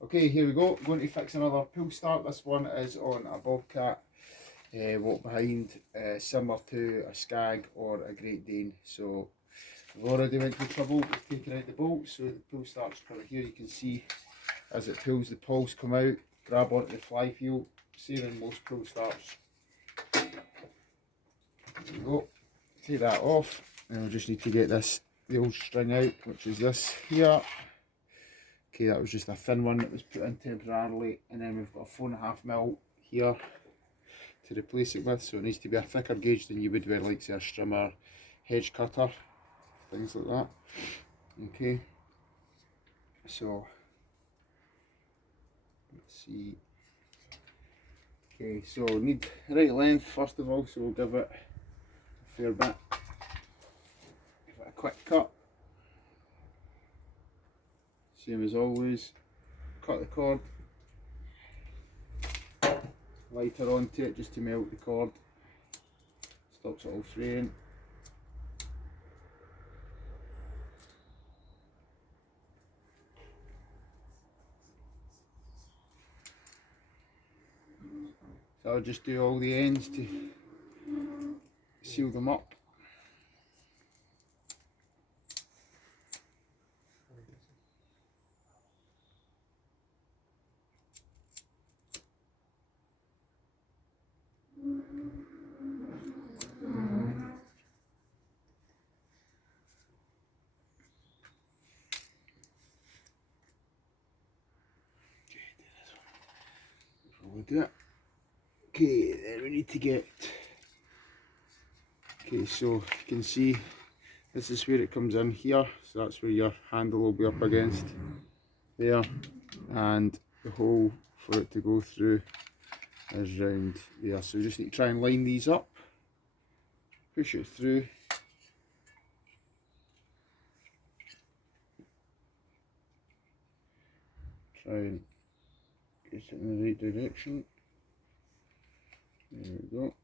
Okay, here we go. Going to fix another pull start. This one is on a bobcat. Walk behind, similar to a scag or a Great Dane. So we've already went through trouble with taking out the bolts. So the pull start's kind of here. You can see as it pulls, the pulls come out, grab onto the fly field. Same in most pull starts. There we go. Take that off, and we'll just need to get the old string out, which is this here. Okay, that was just a thin one that was put in temporarily, and then we've got a 4.5mm here to replace it with, so it needs to be a thicker gauge than you would with, like, say, a strimmer, hedge cutter, things like that. Okay, so let's see. Okay, so we need right length first of all, so we'll give it a fair bit. Give it a quick cut. Same as always, cut the cord, lighter onto it just to melt the cord, stops it all fraying. So I'll just do all the ends to seal them up. We'll do it. Okay, then we need to get, okay, so you can see this is where it comes in here, so that's where your handle will be up against there, and the hole for it to go through is round there. So we just need to try and line these up, push it through. Try and get it in the right direction. There we go.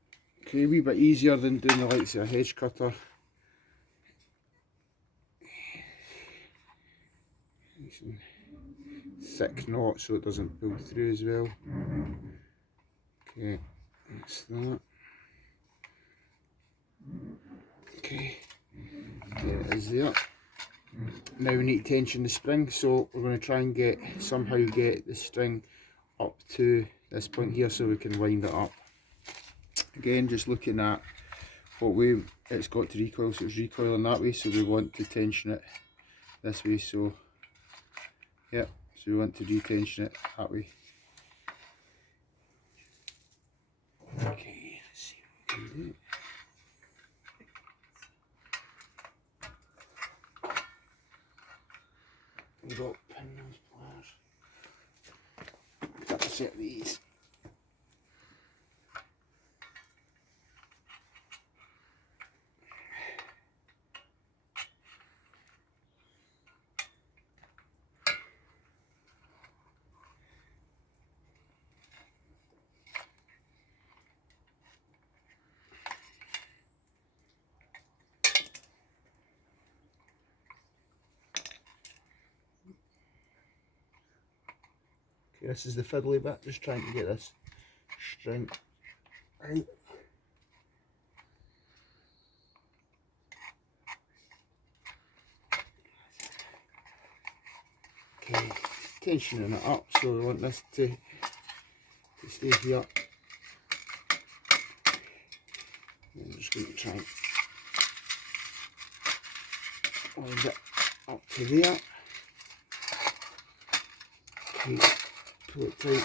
Okay, a wee bit easier than doing the likes of a hedge cutter. Some thick knot so it doesn't pull through as well. Okay, that's that. Okay, there it is there. Now we need to tension the spring, so we're going to try and somehow get the string up to this point here so we can wind it up. Again, just looking at what way it's got to recoil, so it's recoiling that way, so we want to tension it this way, so yep, so we want to retension it that way. Okay, let's see what we can do. We've got pin those pliers. Got to set these. Okay, this is the fiddly bit, just trying to get this string out. Okay, tensioning it up, so we want this to stay here. I'm just going to try and wind it up to there. Okay, pull it tight.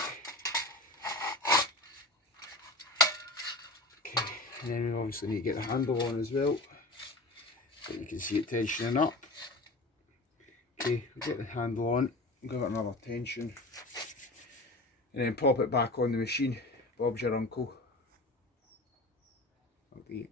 Okay, and then we obviously need to get the handle on as well, but you can see it tensioning up. Okay, we get the handle on, give it another tension, and then pop it back on the machine. Bob's your uncle. Okay.